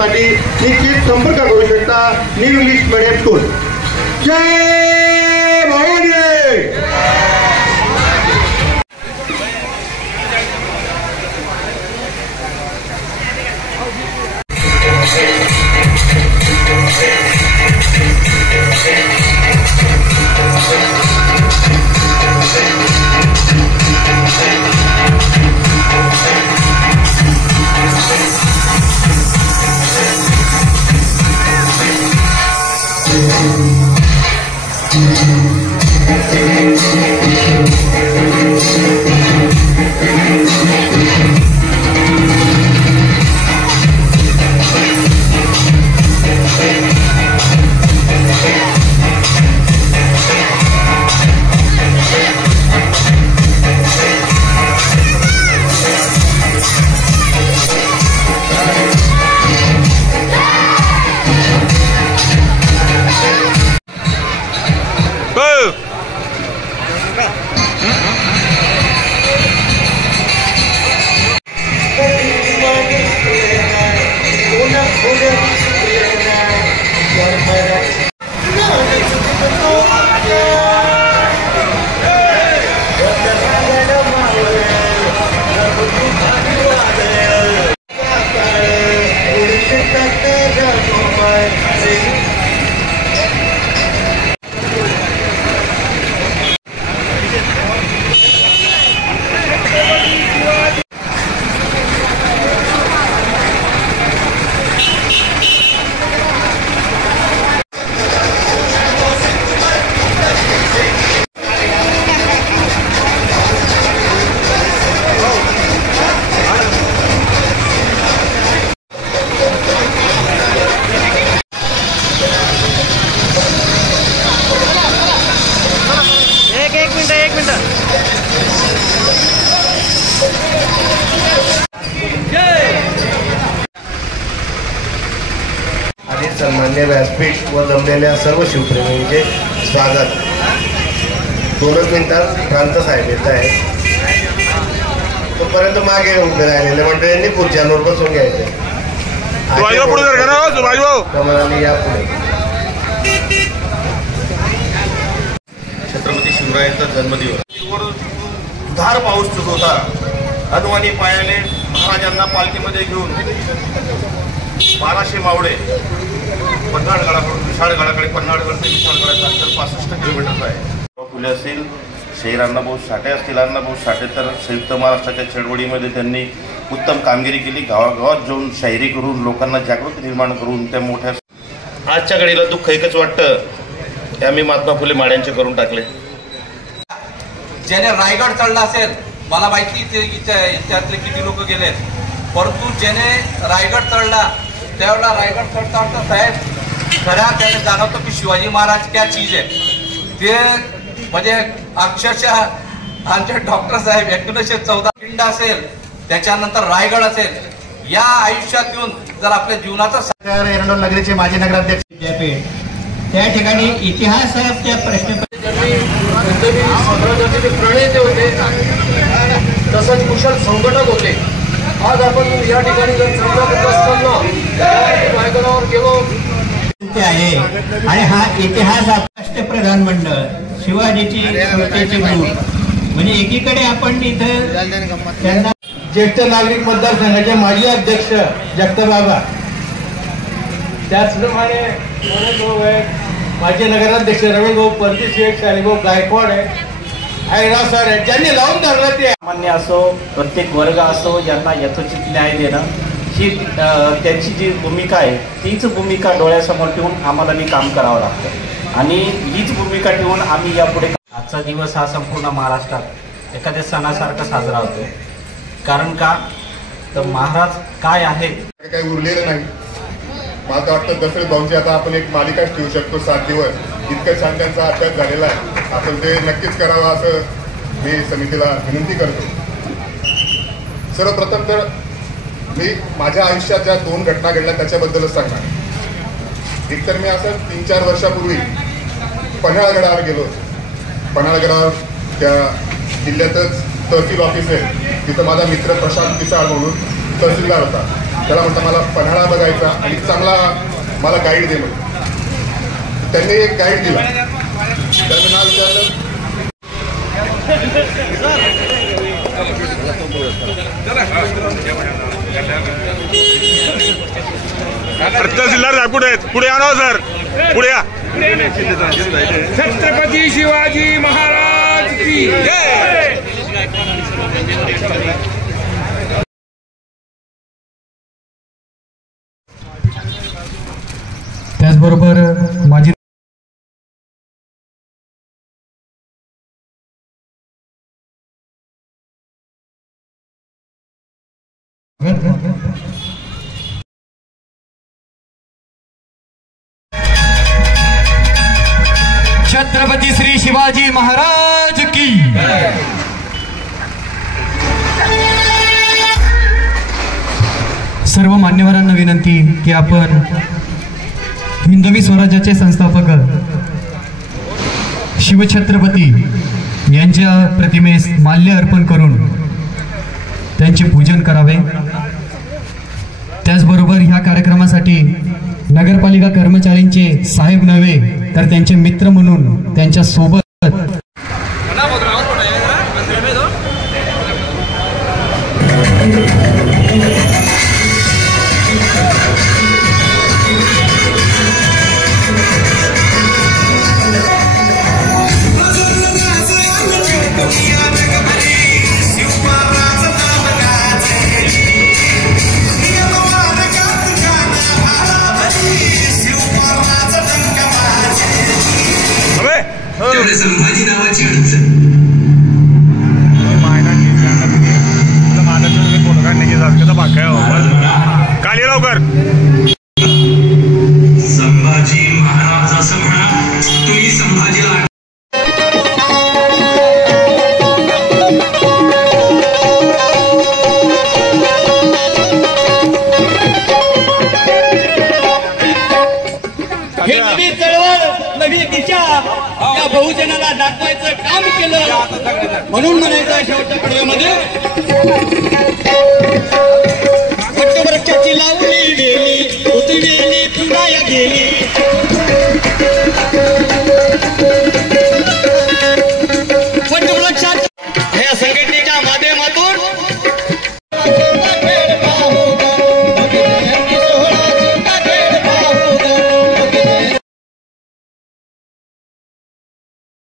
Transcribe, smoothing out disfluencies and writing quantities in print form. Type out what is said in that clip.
करण्यासाठी निश्चित संपर्क करू शकता न्यू इंग्लिश मीडियम स्कूल। जय भवानी। सन्मान्य व्यासपीठ व जमलेल्या सर्व शिवप्रेमींचे स्वागत। 2 मिनिटात प्रांत साहेब येत आहेत, तोपर्यंत मागे उभे राहिलेल्या मंडळींनी खुर्च्यांवर बसून घ्यायचे। कमलाने या पुढे। छत्रपती शिवरायांचा जन्मदिवस धार पाऊस सुरू होता। अनवाणी पायाने महाराजांना पालखीमध्ये घेऊन 1200 मावळे पन्हाळगडाकडून विशाळगडाकडे, पन्हाळगड ते विशाळगडाचं अंतर 65 किलोमीटर आहे। फुले असतील, शहीर अण्णाभाऊ साठे असतील, अण्णाभाऊ साठे तर संयुक्त महाराष्ट्राच्या चळवळीमध्ये त्यांनी उत्तम कामगिरी केली। गावागावात जाऊन शायरी करून लोकांना जागृती निर्माण करून त्या मोठ्या आजच्या घडीला दुःख एकच वाटतं की आम्ही महात्मा फुले माड्यांचे करून टाकले। ज्याने रायगड चढला असेल, मला माहिती त्यातले किती लोक गेले, परंतु ज्याने रायगड चढला त्यावेळेला रायगड चढता साहेब खऱ्या त्याने जाणवतं की शिवाजी महाराज क्या चीज आहे। ते म्हणजे अक्षरशः आमचे डॉक्टर साहेब 1914 किंड असेल, त्याच्यानंतर रायगड असेल, या आयुष्यात येऊन जर आपल्या जीवनाचा एरंडोल नगरीचे माजी नगराध्यक्ष विद्यापीठ त्या ठिकाणी इतिहासाच्या प्रश्न साम्राज्याचे प्रणेते होते, तसंच कुशल संघटक होते। आज आपण या ठिकाणी जर रायगडावर गेलो आहे आणि हा इतिहास राष्ट्रप्रधान मंडळ शिवाजीची स्मृतीची मूळ म्हणजे एकीकडे आपण इथं त्यांना ज्येष्ठ नागरिक मतदारसंघाचे माजी अध्यक्ष जगताबाबा, त्याचप्रमाणे माजी नगराध्यक्ष रमेशभाऊ परती शेख, शालीभाऊ गायकवाड आहे, सर आहे, ज्यांनी लावून धरलं ते सामान्य असो, प्रत्येक वर्ग असो, यांना यथोचित न्याय देणं ही त्यांची जी भूमिका आहे तीच भूमिका डोळ्यासमोर ठेवून आम्हाला काम करावं लागतं आणि हीच भूमिका ठेवून आम्ही यापुढे। आजचा दिवस हा संपूर्ण महाराष्ट्रात एखाद्या सणासारखा साजरा होतो। कारण का तर महाराज काय आहेत काही उरलेलं नाही। मला वाटतं दसरे भाऊंची आता आपण एक मालिकाच ठेवू शकतो 7 दिवस, इतकं छान त्यांचा अभ्यास झालेला आहे। आपण ते नक्कीच करावं असं मी समितीला विनंती करतो। सर्वप्रथम तर मी माझ्या आयुष्यात ज्या 2 घटना घडल्या त्याच्याबद्दलच सांगणार। एक तर मी असं 3-4 वर्षापूर्वी पन्हाळगडावर गेलो होतो। पन्हाळगडावर त्या जिल्ह्यातच तहसील ऑफिस आहे, तिथं माझा मित्र प्रशांत पिसाळ म्हणून तहसीलदार होता। त्याला म्हणता मला पन्हाळा बघायचा आणि चांगला मला गाईड दे म्हणून. त्यांनी एक गाईड दिला. त्यानं नाव विचारलं, तहसीलदार पुढे आहेत, पुढे आणा सर, पुढे या. छत्रपती शिवाजी महाराज की जय. त्याचबरोबर माजी छत्रपती श्री शिवाजी महाराज की सर्व मान्यवरांना विनंती की आपण हिंदवी स्वराज्याचे संस्थापक शिवछत्रपती यांच्या प्रतिमेस माल्य अर्पण करून त्यांचे पूजन करावे. त्याचबरोबर ह्या कार्यक्रमासाठी नगरपालिका कर्मचाऱ्यांचे साहेब नव्हे तर त्यांचे मित्र म्हणून त्यांच्या सोबत संभाजी नावाची अडचण फोटो काढण्याची सारखं बाकी काली लवकर. संभाजी महाराज असं म्हणा, तुम्ही संभाजीला नवी दिशा या बहुजनाला दाखवायचं काम केलं म्हणून म्हणायचं शेवटच्या कडव्यामध्ये वृक्षाची लावली